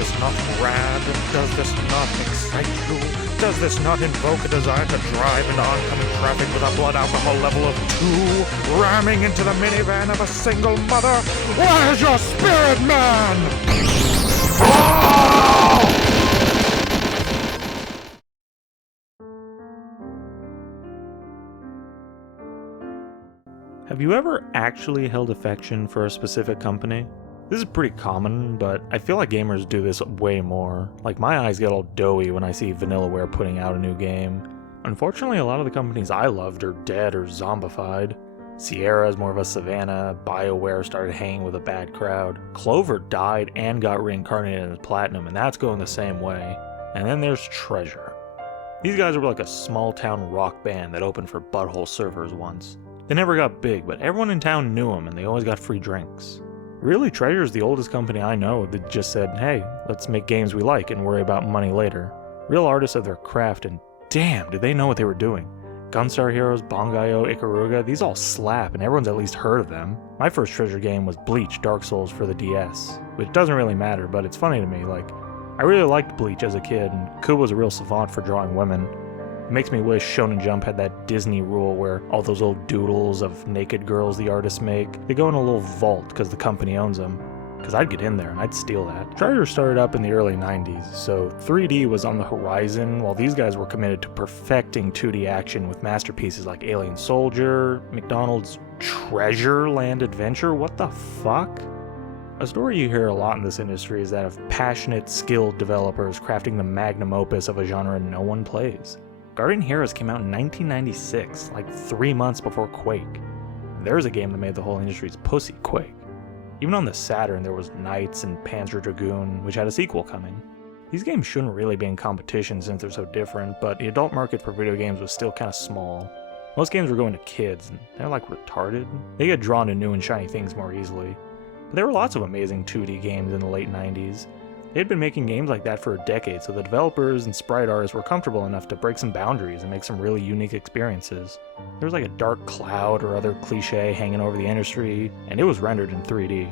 this not rad? Does this not excite you? Does this not invoke a desire to drive into oncoming traffic with a blood alcohol level of 2, ramming into the minivan of a single mother? Where's your spirit, man? Have you ever actually held affection for a specific company? This is pretty common, but I feel like gamers do this way more. Like, my eyes get all doughy when I see Vanillaware putting out a new game. Unfortunately, a lot of the companies I loved are dead or zombified. Sierra is more of a Savannah, BioWare started hanging with a bad crowd. Clover died and got reincarnated as Platinum, and that's going the same way. And then there's Treasure. These guys were like a small town rock band that opened for Butthole servers once. They never got big, but everyone in town knew them and they always got free drinks. Really, Treasure is the oldest company I know that just said, hey, let's make games we like and worry about money later. Real artists of their craft, and damn, did they know what they were doing. Gunstar Heroes, Bangai-O, Ikaruga, these all slap and everyone's at least heard of them. My first Treasure game was Bleach Dark Souls for the DS, which doesn't really matter, but it's funny to me, like, I really liked Bleach as a kid, and Kub was a real savant for drawing women. It makes me wish Shonen Jump had that Disney rule where all those old doodles of naked girls the artists make, they go in a little vault because the company owns them. Because I'd get in there and I'd steal that. Treasure started up in the early 90s, so 3D was on the horizon while these guys were committed to perfecting 2D action with masterpieces like Alien Soldier, McDonald's Treasure Land Adventure, what the fuck? A story you hear a lot in this industry is that of passionate, skilled developers crafting the magnum opus of a genre no one plays. Guardian Heroes came out in 1996, like 3 months before Quake. There's a game that made the whole industry's pussy quake. Even on the Saturn, there was Knights and Panzer Dragoon, which had a sequel coming. These games shouldn't really be in competition since they're so different, but the adult market for video games was still kinda small. Most games were going to kids, and they're like retarded. They get drawn to new and shiny things more easily. But there were lots of amazing 2D games in the late 90s. They had been making games like that for a decade, so the developers and sprite artists were comfortable enough to break some boundaries and make some really unique experiences. There was like a dark cloud or other cliche hanging over the industry, and it was rendered in 3D.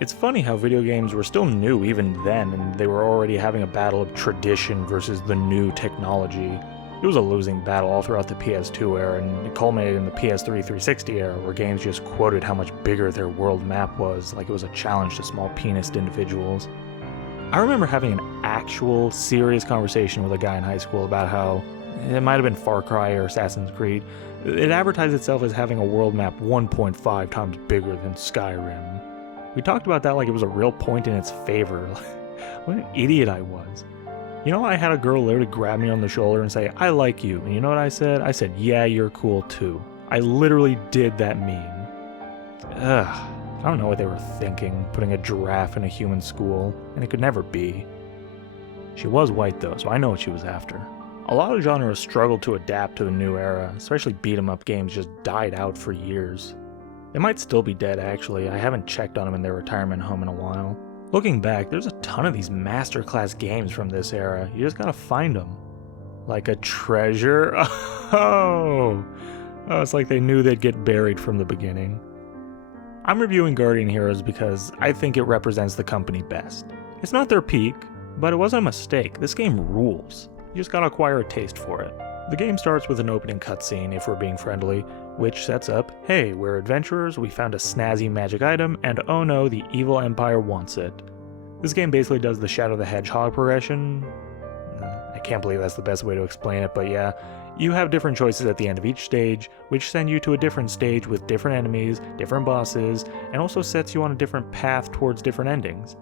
It's funny how video games were still new even then, and they were already having a battle of tradition versus the new technology. It was a losing battle all throughout the PS2 era, and it culminated in the PS3 360 era, where games just quoted how much bigger their world map was, like it was a challenge to small-penised individuals. I remember having an actual, serious conversation with a guy in high school about how, it might have been Far Cry or Assassin's Creed, it advertised itself as having a world map 1.5 times bigger than Skyrim. We talked about that like it was a real point in its favor. What an idiot I was. You know, I had a girl literally grab me on the shoulder and say, I like you, and you know what I said? I said, yeah, you're cool too. I literally did that meme. Ugh. I don't know what they were thinking, putting a giraffe in a human school, and it could never be. She was white though, so I know what she was after. A lot of genres struggled to adapt to the new era, especially beat-em-up games just died out for years. They might still be dead actually, I haven't checked on them in their retirement home in a while. Looking back, there's a ton of these masterclass games from this era, you just gotta find them. Like a treasure? Oh, it's like they knew they'd get buried from the beginning. I'm reviewing Guardian Heroes because I think it represents the company best. It's not their peak, but it wasn't a mistake. This game rules. You just gotta acquire a taste for it. The game starts with an opening cutscene, if we're being friendly, which sets up, hey, we're adventurers, we found a snazzy magic item, and oh no, the evil empire wants it. This game basically does the Shadow the Hedgehog progression. I can't believe that's the best way to explain it, but yeah. You have different choices at the end of each stage, which send you to a different stage with different enemies, different bosses, and also sets you on a different path towards different endings.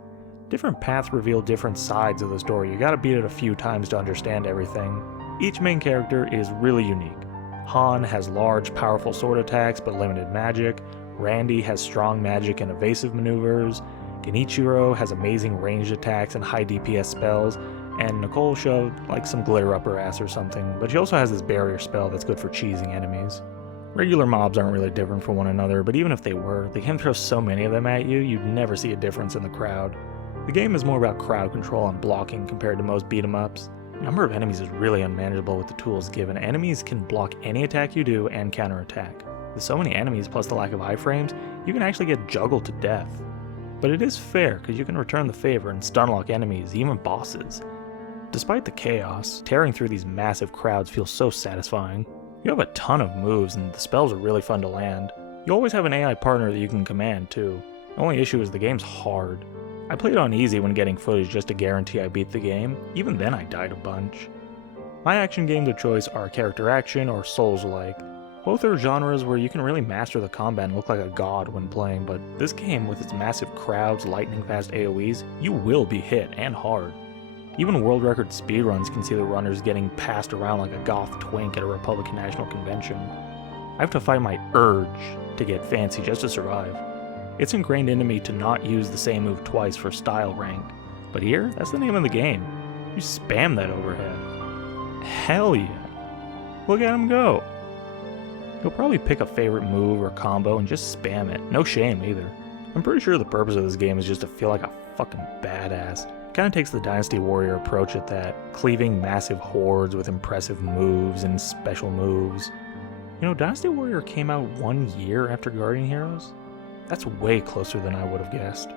Different paths reveal different sides of the story, you gotta beat it a few times to understand everything. Each main character is really unique. Han has large, powerful sword attacks but limited magic, Randy has strong magic and evasive maneuvers, Genichiro has amazing ranged attacks and high DPS spells, and Nicole showed like some glitter up her ass or something, but she also has this barrier spell that's good for cheesing enemies. Regular mobs aren't really different from one another, but even if they were, they can throw so many of them at you, you'd never see a difference in the crowd. The game is more about crowd control and blocking compared to most beat-em-ups. The number of enemies is really unmanageable with the tools given. Enemies can block any attack you do and counterattack. With so many enemies plus the lack of iframes, you can actually get juggled to death. but it is fair because you can return the favor and stunlock enemies, even bosses. Despite the chaos, tearing through these massive crowds feels so satisfying. You have a ton of moves and the spells are really fun to land. You always have an AI partner that you can command too. The only issue is the game's hard. I played on easy when getting footage just to guarantee I beat the game, even then I died a bunch. My action games of choice are character action or Souls-like. Both are genres where you can really master the combat and look like a god when playing, but this game with its massive crowds, lightning-fast AoEs, you will be hit, and hard. Even world record speedruns can see the runners getting passed around like a goth twink at a Republican National Convention. I have to fight my urge to get fancy just to survive. It's ingrained into me to not use the same move twice for style rank, but here, that's the name of the game. You spam that overhead. Hell yeah. Look at him go. You'll probably pick a favorite move or combo and just spam it, no shame either. I'm pretty sure the purpose of this game is just to feel like a fucking badass. It kinda takes the Dynasty Warrior approach at that, cleaving massive hordes with impressive moves and special moves. You know, Dynasty Warrior came out 1 year after Guardian Heroes? That's way closer than I would have guessed.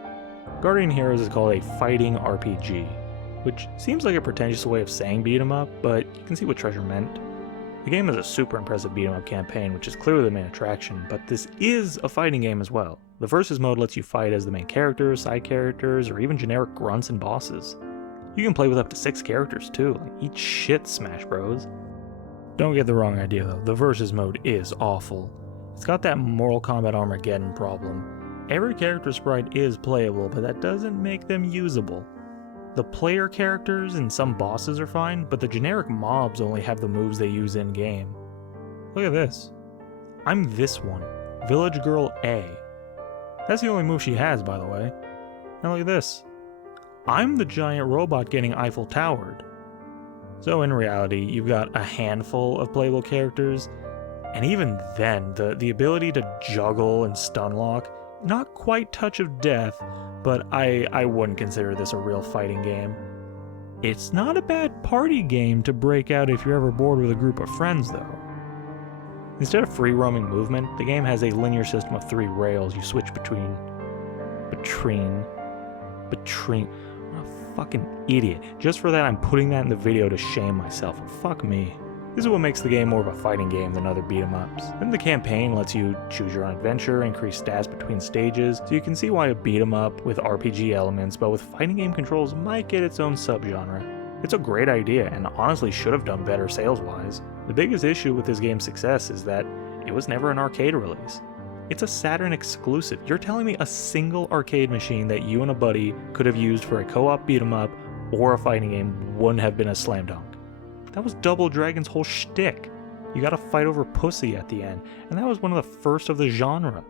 Guardian Heroes is called a fighting RPG, which seems like a pretentious way of saying beat 'em up, but you can see what Treasure meant. The game has a super impressive beat 'em up campaign, which is clearly the main attraction, but this is a fighting game as well. The Versus mode lets you fight as the main characters, side characters, or even generic grunts and bosses. You can play with up to 6 characters too, like eat shit, Smash Bros. Don't get the wrong idea though, the Versus mode is awful. It's got that Mortal Kombat Armageddon problem. Every character sprite is playable, but that doesn't make them usable. The player characters and some bosses are fine, but the generic mobs only have the moves they use in-game. Look at this. I'm this one, Village Girl A. That's the only move she has, by the way. Now look at this. I'm the giant robot getting Eiffel Towered. So in reality, you've got a handful of playable characters, and even then, the ability to juggle and stunlock, not quite Touch of Death, but I wouldn't consider this a real fighting game. It's not a bad party game to break out if you're ever bored with a group of friends though. Instead of free roaming movement, the game has a linear system of 3 rails you switch between. What a fucking idiot. Just for that I'm putting that in the video to shame myself. Fuck me. This is what makes the game more of a fighting game than other beat-em-ups. Then the campaign lets you choose your own adventure, increase stats between stages, so you can see why a beat-em-up with RPG elements but with fighting game controls might get its own subgenre. It's a great idea and honestly should have done better sales-wise. The biggest issue with this game's success is that it was never an arcade release. It's a Saturn exclusive. You're telling me a single arcade machine that you and a buddy could have used for a co-op beat-em-up or a fighting game wouldn't have been a slam dunk. That was Double Dragon's whole shtick. You gotta fight over pussy at the end, and that was one of the first of the genre.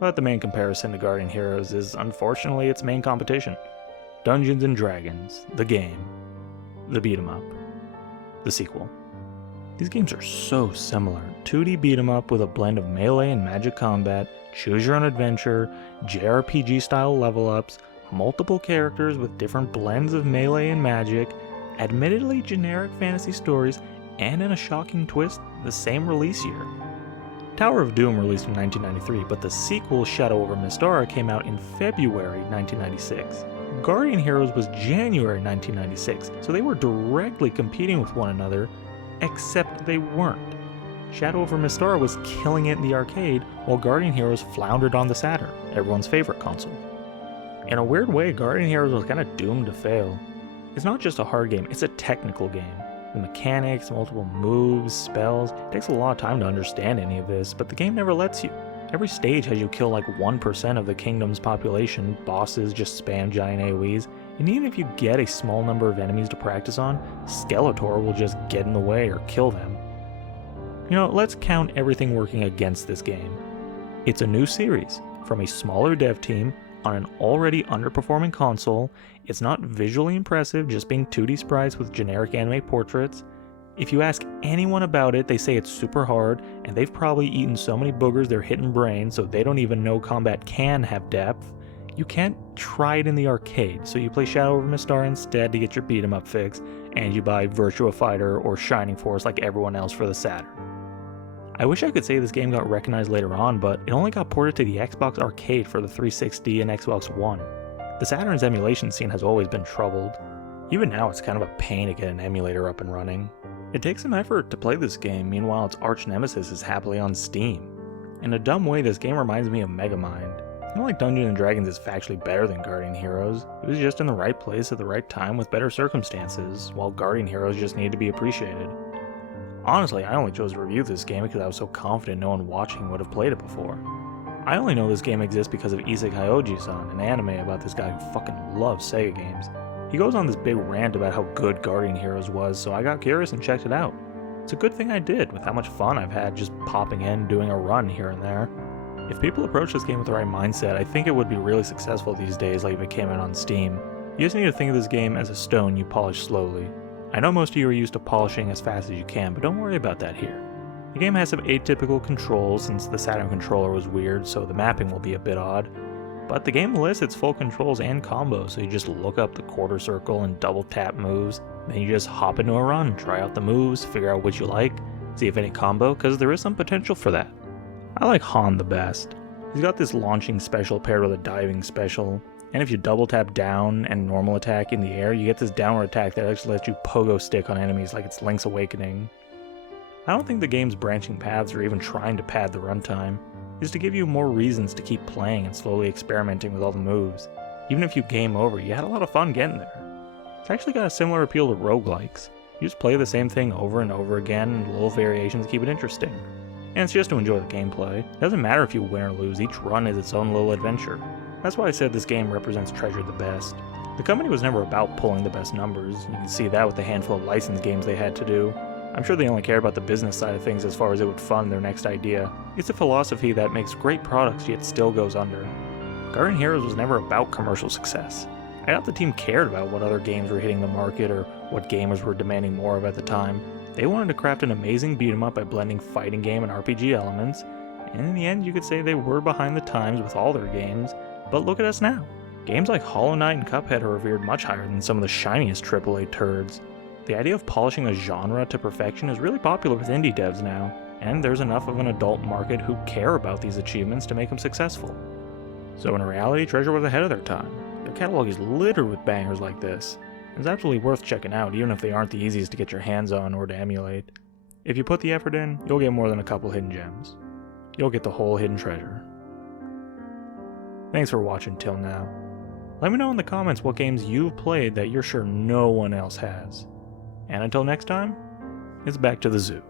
But the main comparison to Guardian Heroes is unfortunately its main competition. Dungeons & Dragons, the game, the beat 'em up, the sequel. These games are so similar. 2D beat 'em up with a blend of melee and magic combat, choose your own adventure, JRPG style level ups, multiple characters with different blends of melee and magic, admittedly generic fantasy stories, and in a shocking twist, the same release year. Tower of Doom released in 1993, but the sequel Shadow over Mystara came out in February 1996. Guardian Heroes was January 1996, so they were directly competing with one another, except they weren't. Shadow over Mystara was killing it in the arcade, while Guardian Heroes floundered on the Saturn, everyone's favorite console. In a weird way, Guardian Heroes was kinda doomed to fail. It's not just a hard game, it's a technical game. The mechanics, multiple moves, spells, it takes a lot of time to understand any of this, but the game never lets you. Every stage has you kill like 1% of the kingdom's population, bosses just spam giant AoEs, and even if you get a small number of enemies to practice on, Skeletor will just get in the way or kill them. You know, let's count everything working against this game. It's a new series, from a smaller dev team, on an already underperforming console. It's not visually impressive, just being 2D sprites with generic anime portraits. If you ask anyone about it, they say it's super hard, and they've probably eaten so many boogers they're hitting brains, so they don't even know combat can have depth. You can't try it in the arcade, so you play Shadow over Mystara instead to get your beat 'em up fix, and you buy Virtua Fighter or Shining Force like everyone else for the Saturn. I wish I could say this game got recognized later on, but it only got ported to the Xbox Arcade for the 360 and Xbox One. The Saturn's emulation scene has always been troubled. Even now it's kind of a pain to get an emulator up and running. It takes some effort to play this game, meanwhile its arch nemesis is happily on Steam. In a dumb way, this game reminds me of Megamind. It's not like Dungeons & Dragons is factually better than Guardian Heroes. It was just in the right place at the right time with better circumstances, while Guardian Heroes just needed to be appreciated. Honestly, I only chose to review this game because I was so confident no one watching would have played it before. I only know this game exists because of Isekai Oji-san, an anime about this guy who fucking loves Sega games. He goes on this big rant about how good Guardian Heroes was, so I got curious and checked it out. It's a good thing I did, with how much fun I've had just popping in, doing a run here and there. If people approach this game with the right mindset, I think it would be really successful these days, like if it came out on Steam. You just need to think of this game as a stone you polish slowly. I know most of you are used to polishing as fast as you can, but don't worry about that here. The game has some atypical controls since the Saturn controller was weird, so the mapping will be a bit odd. But the game lists its full controls and combos, so you just look up the quarter circle and double tap moves, then you just hop into a run, try out the moves, figure out what you like, see if any combo, because there is some potential for that. I like Han the best. He's got this launching special paired with a diving special, and if you double tap down and normal attack in the air, you get this downward attack that actually lets you pogo stick on enemies like it's Link's Awakening. I don't think the game's branching paths or even trying to pad the runtime, is to give you more reasons to keep playing and slowly experimenting with all the moves. Even if you game over, you had a lot of fun getting there. It's actually got a similar appeal to roguelikes. You just play the same thing over and over again, and little variations keep it interesting. And it's just to enjoy the gameplay. It doesn't matter if you win or lose, each run is its own little adventure. That's why I said this game represents Treasure the best. The company was never about pulling the best numbers. You can see that with the handful of licensed games they had to do. I'm sure they only cared about the business side of things as far as it would fund their next idea. It's a philosophy that makes great products yet still goes under. Guardian Heroes was never about commercial success. I doubt the team cared about what other games were hitting the market or what gamers were demanding more of at the time. They wanted to craft an amazing beat-em-up by blending fighting game and RPG elements, and in the end you could say they were behind the times with all their games, but look at us now. Games like Hollow Knight and Cuphead are revered much higher than some of the shiniest AAA turds. The idea of polishing a genre to perfection is really popular with indie devs now, and there's enough of an adult market who care about these achievements to make them successful. So in reality, Treasure was ahead of their time. Their catalog is littered with bangers like this. It's absolutely worth checking out, even if they aren't the easiest to get your hands on or to emulate. If you put the effort in, you'll get more than a couple hidden gems. You'll get the whole hidden treasure. Thanks for watching till now. Let me know in the comments what games you've played that you're sure no one else has. And until next time, it's back to the zoo.